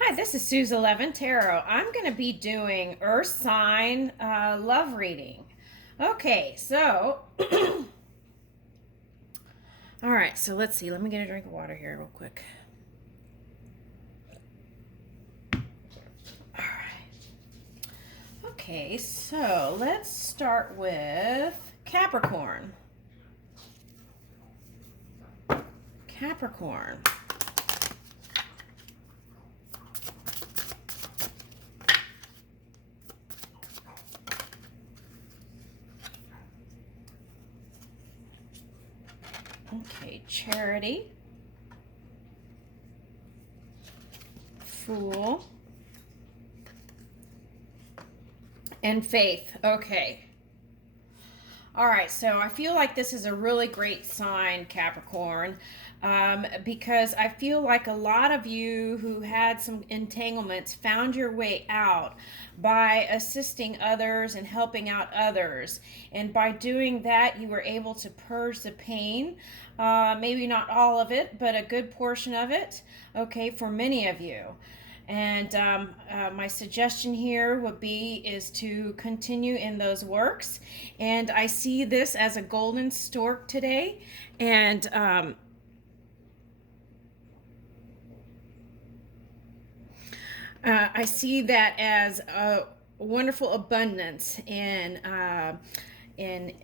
Hi, this is Suze 11 Tarot. I'm going to be doing Earth sign love reading. Okay, so, all right, so let's see. Let me get a drink of water here real quick. All right. Okay, so let's start with Capricorn. Capricorn. Okay, Charity, Fool, and Faith. Okay. All right, so I feel like this is a really great sign, Capricorn, because I feel like a lot of you who had some entanglements found your way out by assisting others and helping out others. And by doing that, you were able to purge the pain. Maybe not all of it, but a good portion of it, okay, for many of you. And my suggestion here would be is to continue in those works. And I see this as a golden stork today. And I see that as a wonderful abundance in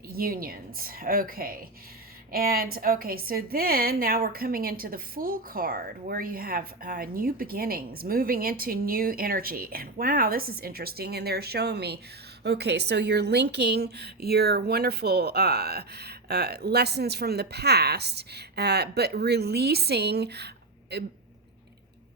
unions. Okay. And okay, so then now we're coming into the Fool card where you have new beginnings, moving into new energy. And wow, this is interesting. And they're showing me, okay, so you're linking your wonderful lessons from the past, but releasing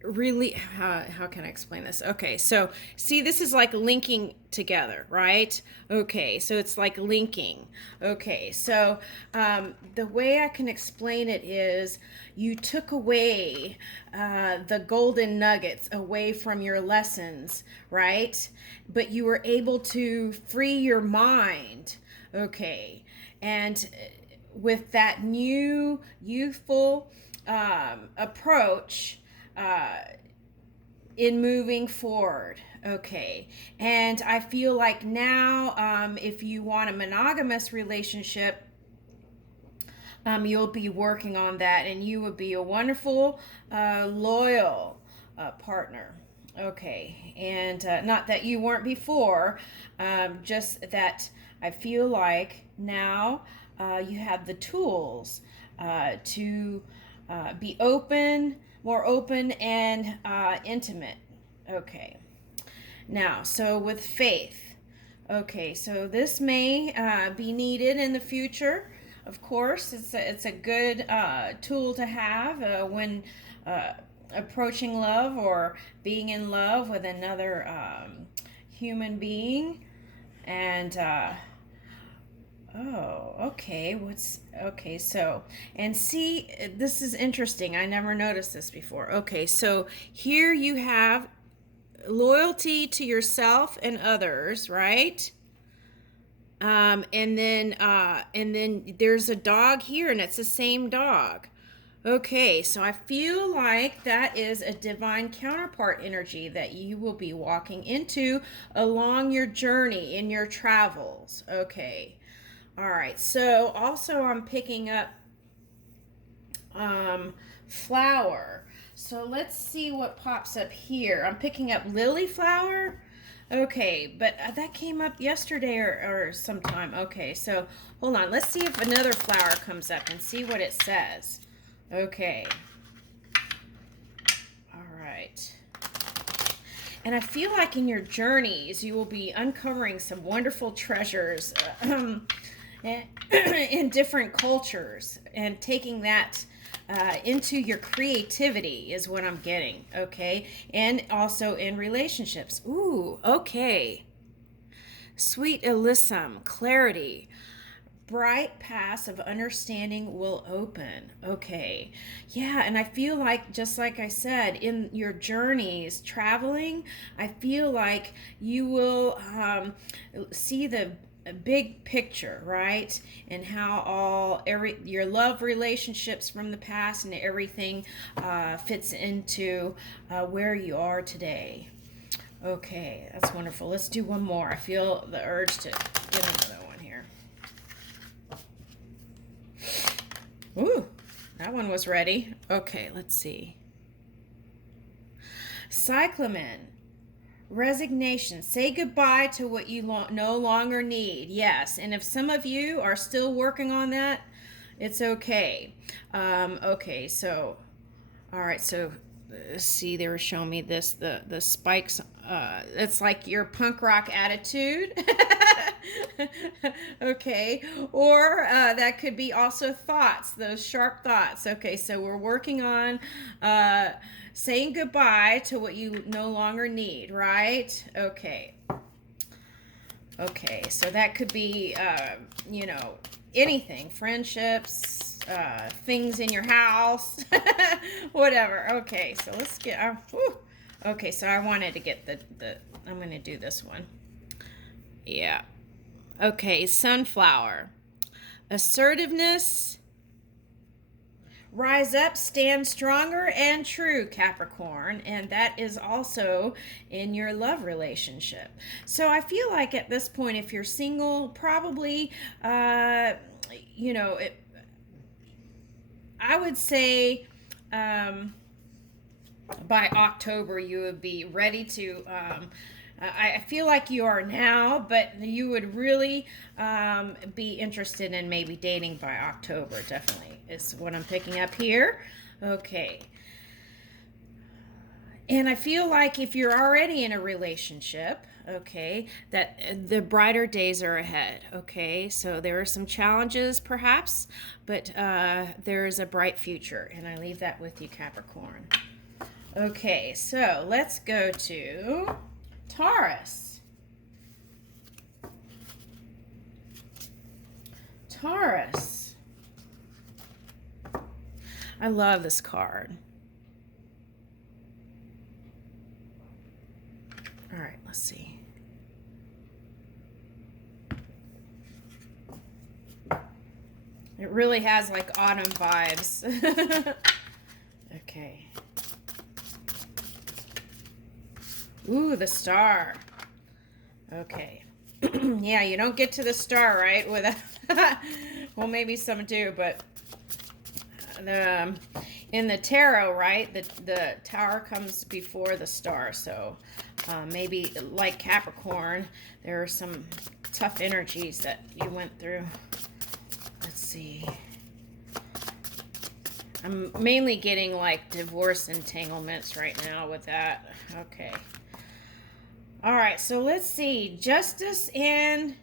really how can I explain this? Okay, so see, this is like linking together, right? Okay, so it's like linking. Okay, so the way I can explain it is you took away the golden nuggets away from your lessons, right? But you were able to free your mind. Okay, and with that new youthful approach in moving forward. Okay. And I feel like now, if you want a monogamous relationship, you'll be working on that and you would be a wonderful, loyal partner. Okay. And not that you weren't before, just that I feel like now you have the tools to be open, more open and intimate. Okay. Now, so with Faith. Okay, so this may be needed in the future. Of course, it's a good tool to have when approaching love or being in love with another human being. And oh, okay. Okay? So, and see, this is interesting. I never noticed this before. Okay, so here you have loyalty to yourself and others, right? And then there's a dog here, and it's the same dog. Okay, so I feel like that is a divine counterpart energy that you will be walking into along your journey in your travels. Okay. All right, so also I'm picking up flower. So let's see what pops up here. I'm picking up lily flower. Okay, but that came up yesterday or sometime. Okay, so hold on. Let's see if another flower comes up and see what it says. Okay. All right. And I feel like in your journeys, you will be uncovering some wonderful treasures in different cultures and taking that into your creativity is what I'm getting, okay? And also in relationships. Ooh, okay. Sweet Alyssum, clarity. Bright paths of understanding will open. Okay. Yeah, and I feel like, just like I said, in your journeys traveling, I feel like you will see the a big picture, right? And how your love relationships from the past and everything fits into where you are today. Okay, that's wonderful. Let's do one more. I feel the urge to get another one here. Ooh, that one was ready. Okay, let's see. Cyclamen. Resignation. Say goodbye to what you no longer need. Yes, and if some of you are still working on that, it's okay. Okay, so, all right, so see, they were showing me this, the spikes. It's like your punk rock attitude. Okay, or that could be also thoughts, those sharp thoughts. Okay, so we're working on saying goodbye to what you no longer need, right? Okay. Okay, so that could be, you know, anything, friendships, things in your house, whatever. Okay, so let's get, okay, so I wanted to get I'm going to do this one. Yeah. Okay, sunflower. Assertiveness. Rise up, stand stronger and true, Capricorn, and that is also in your love relationship. So I feel like at this point, if you're single, probably, you know, I would say by October you would be ready to. I feel like you are now, but you would really be interested in maybe dating by October, definitely, is what I'm picking up here. Okay. And I feel like if you're already in a relationship, okay, that the brighter days are ahead, okay? So there are some challenges perhaps, but there is a bright future, and I leave that with you, Capricorn. Okay, so let's go to Taurus. Taurus. I love this card. All right, let's see. It really has like autumn vibes. Okay. Ooh, the star. Okay. Yeah, you don't get to the star, right? Without well, maybe some do, but in the tarot, right? The tower comes before the star. So maybe like Capricorn, there are some tough energies that you went through. Let's see. I'm mainly getting like divorce entanglements right now with that. Okay. All right, so let's see. Justice and,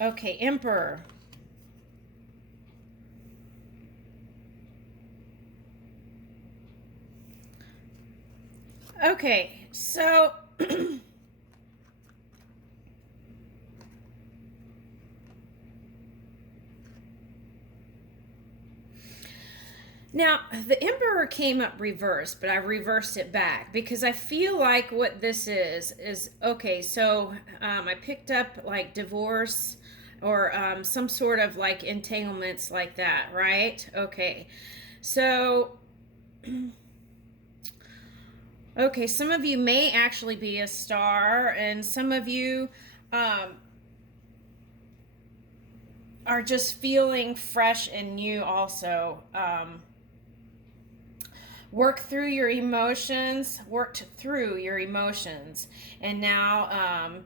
okay, Emperor. Okay, so now, the Emperor came up reversed, but I reversed it back because I feel like what this is, okay, so I picked up like divorce or some sort of like entanglements like that, right? Okay, so, okay, some of you may actually be a star, and some of you are just feeling fresh and new also. Worked through your emotions, and now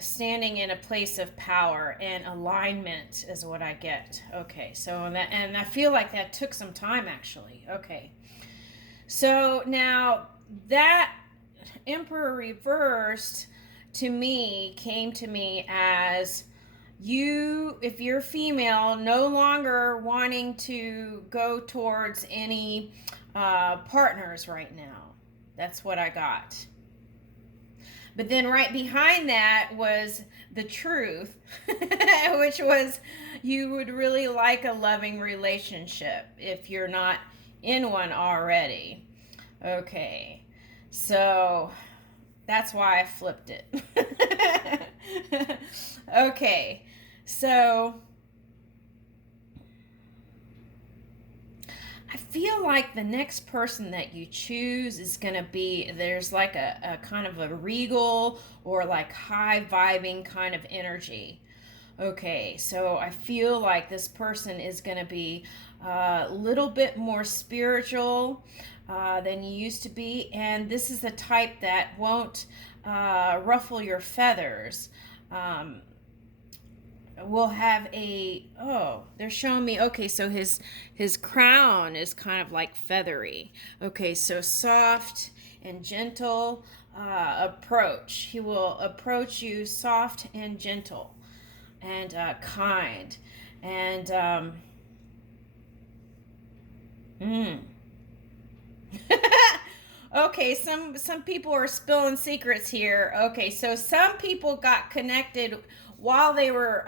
standing in a place of power and alignment is what I get. Okay, so and I feel like that took some time actually. Okay, so now that Emperor reversed came to me as you, if you're female, no longer wanting to go towards any partners right now. That's what I got. But then right behind that was the truth, which was you would really like a loving relationship if you're not in one already. Okay, so that's why I flipped it. Okay, so I feel like the next person that you choose is going to be, there's like a kind of a regal or like high vibing kind of energy. Okay, so I feel like this person is going to be a little bit more spiritual than you used to be, and this is the type that won't ruffle your feathers. Um, will have a, oh, they're showing me, okay, so his crown is kind of like feathery. Okay, so soft and gentle approach. He will approach you soft and gentle and kind and mm. Okay, some people are spilling secrets here. Okay, so some people got connected while they were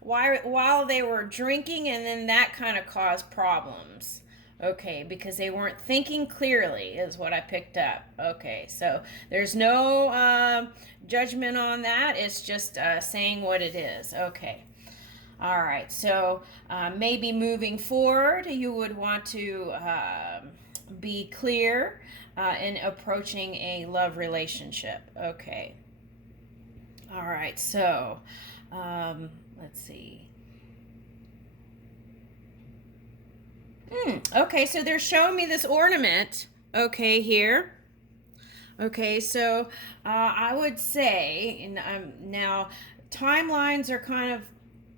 while they were drinking, and then that kind of caused problems. Okay, because they weren't thinking clearly, is what I picked up. Okay, so there's no judgment on that. It's just saying what it is. Okay. All right, so maybe moving forward, you would want to be clear in approaching a love relationship. Okay. All right, so let's see. Okay, so they're showing me this ornament. Okay, here. Okay, so I would say, and now timelines are kind of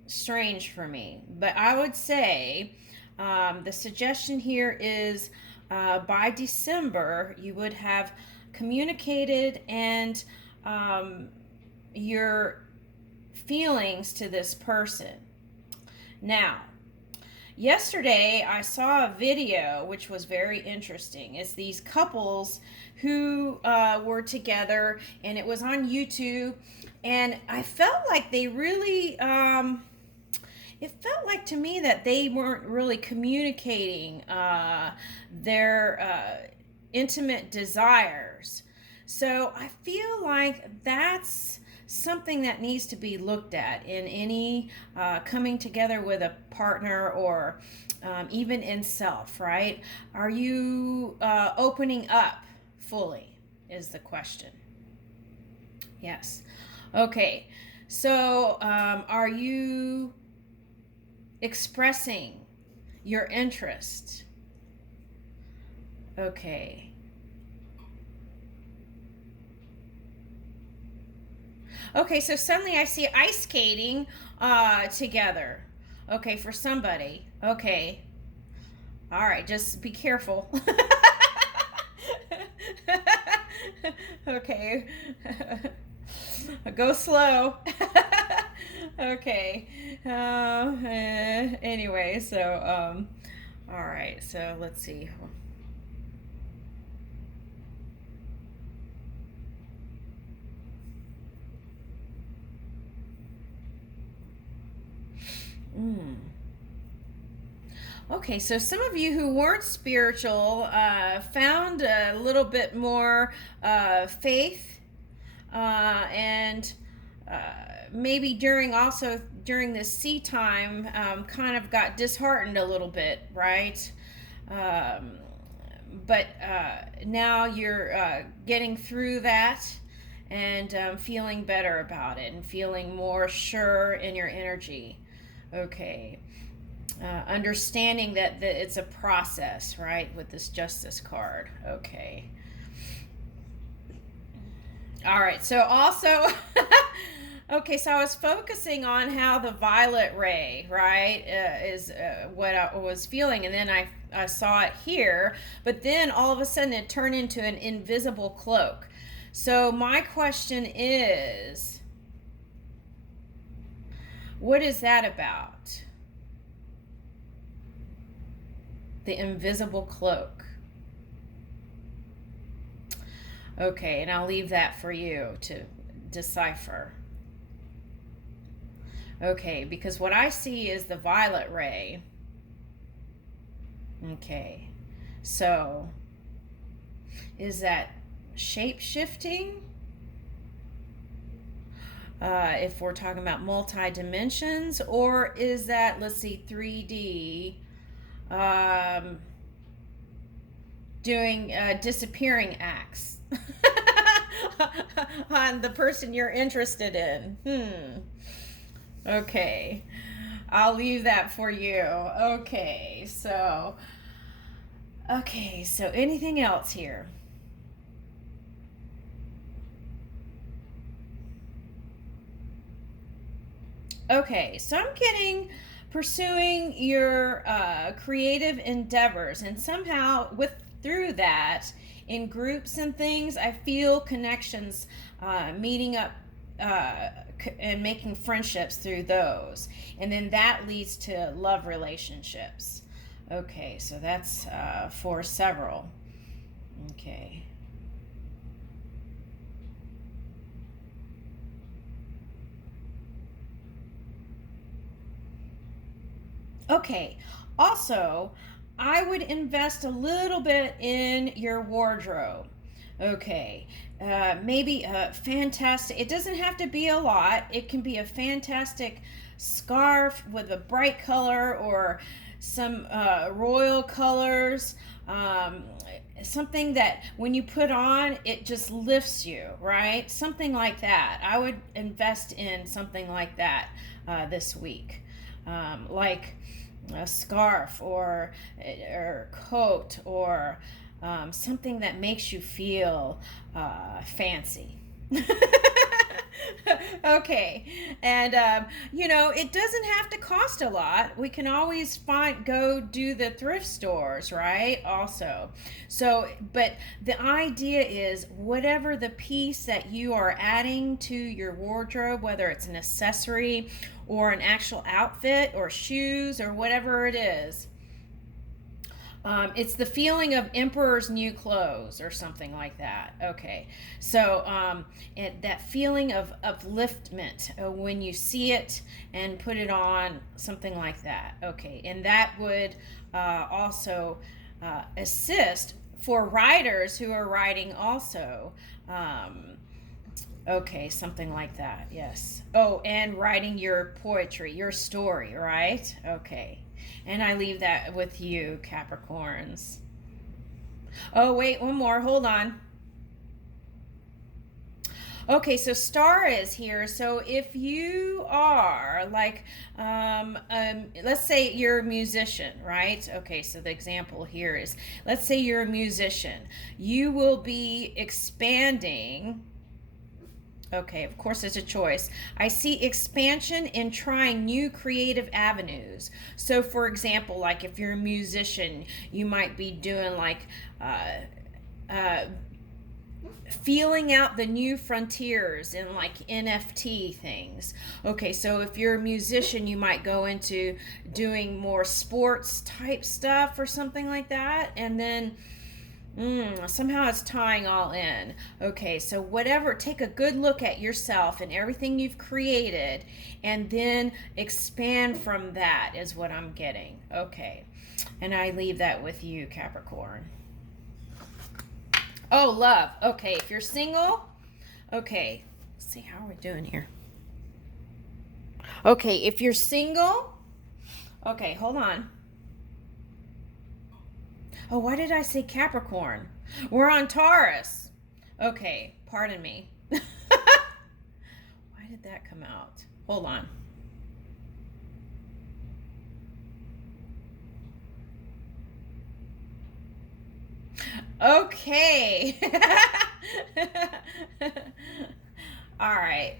strange for me, but I would say the suggestion here is by December you would have communicated and your feelings to this person. Now, yesterday I saw a video which was very interesting. It's these couples who were together, and it was on YouTube, and I felt like they really it felt like to me that they weren't really communicating their intimate desires. So I feel like that's something that needs to be looked at in any coming together with a partner, or even in self, right? Are you opening up fully, is the question. Yes. Okay. So are you expressing your interest? Okay. Okay, so suddenly I see ice skating together. Okay, for somebody. Okay. All right, just be careful. Okay. Go slow. Okay. Anyway, so all right. So let's see. Okay, so some of you who weren't spiritual found a little bit more faith, and maybe during this sea time, kind of got disheartened a little bit, right? Um, but now you're getting through that and feeling better about it and feeling more sure in your energy. Okay. Understanding that it's a process, right, with this justice card. Okay. All right, so also okay, so I was focusing on how the violet ray, right, is what I was feeling, and then I saw it here, but then all of a sudden it turned into an invisible cloak. So my question is, what is that about? The invisible cloak. Okay, and I'll leave that for you to decipher. Okay, because what I see is the violet ray. Okay, so is that shape shifting? if we're talking about multi-dimensions, or is that, let's see, 3D, doing disappearing acts on the person you're interested in. Okay, I'll leave that for you. Okay, so anything else here? Okay, so I'm getting pursuing your creative endeavors, and somehow with through that, in groups and things, I feel connections, meeting up, and making friendships through those, and then that leads to love relationships. Okay, so that's for several. Okay. Okay. Also, I would invest a little bit in your wardrobe. Okay. Maybe a fantastic, it doesn't have to be a lot. It can be a fantastic scarf with a bright color, or some royal colors. Um, Something that when you put on, it just lifts you, right? Something like that. I would invest in something like that this week. Like a scarf, or coat, or something that makes you feel fancy. Okay, and it doesn't have to cost a lot. We can always go do the thrift stores, right? Also, so, but the idea is, whatever the piece that you are adding to your wardrobe, whether it's an accessory or an actual outfit or shoes or whatever it is, it's the feeling of emperor's new clothes or something like that. Okay, so that feeling of upliftment when you see it and put it on, something like that. Okay, and that would also assist for writers who are writing also. Okay, something like that, yes. Oh, and writing your poetry, your story, right? Okay. And I leave that with you, Capricorns. Oh, wait, one more. Hold on. Okay, so Star is here. So if you are like, let's say you're a musician, right? Okay, so the example here is, let's say you're a musician. You will be expanding. Okay, of course, it's a choice. I see expansion in trying new creative avenues. So, for example, like if you're a musician, you might be doing like uh, feeling out the new frontiers in like NFT things. Okay, so if you're a musician, you might go into doing more sports type stuff or something like that. And then somehow it's tying all in. Okay, so whatever, take a good look at yourself and everything you've created, and then expand from that, is what I'm getting. Okay, and I leave that with you, Capricorn. Oh, love. Okay, if you're single, okay, let's see, how are we doing here? Okay, if you're single, okay, hold on. Oh, why did I say Capricorn? We're on Taurus. Okay, pardon me. Why did that come out? Hold on. Okay. All right.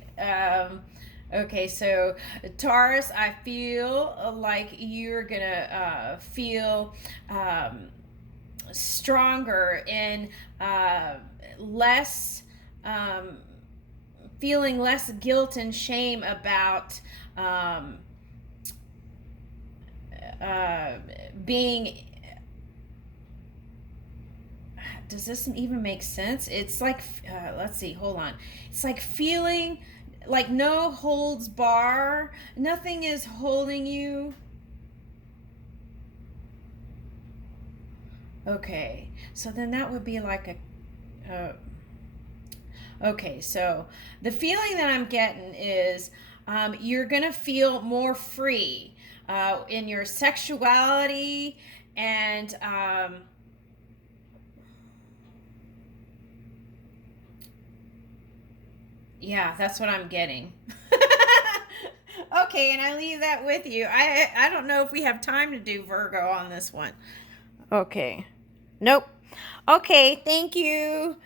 Okay, so Taurus, I feel like you're gonna feel stronger and less, um, feeling less guilt and shame about uh, being. Does this even make sense? It's like, let's see, hold on. It's like feeling like no holds bar, nothing is holding you. Okay, so then that would be like a Okay, so the feeling that I'm getting is you're going to feel more free in your sexuality and yeah, that's what I'm getting. Okay, and I leave that with you. I don't know if we have time to do Virgo on this one. Okay. Nope. Okay, thank you.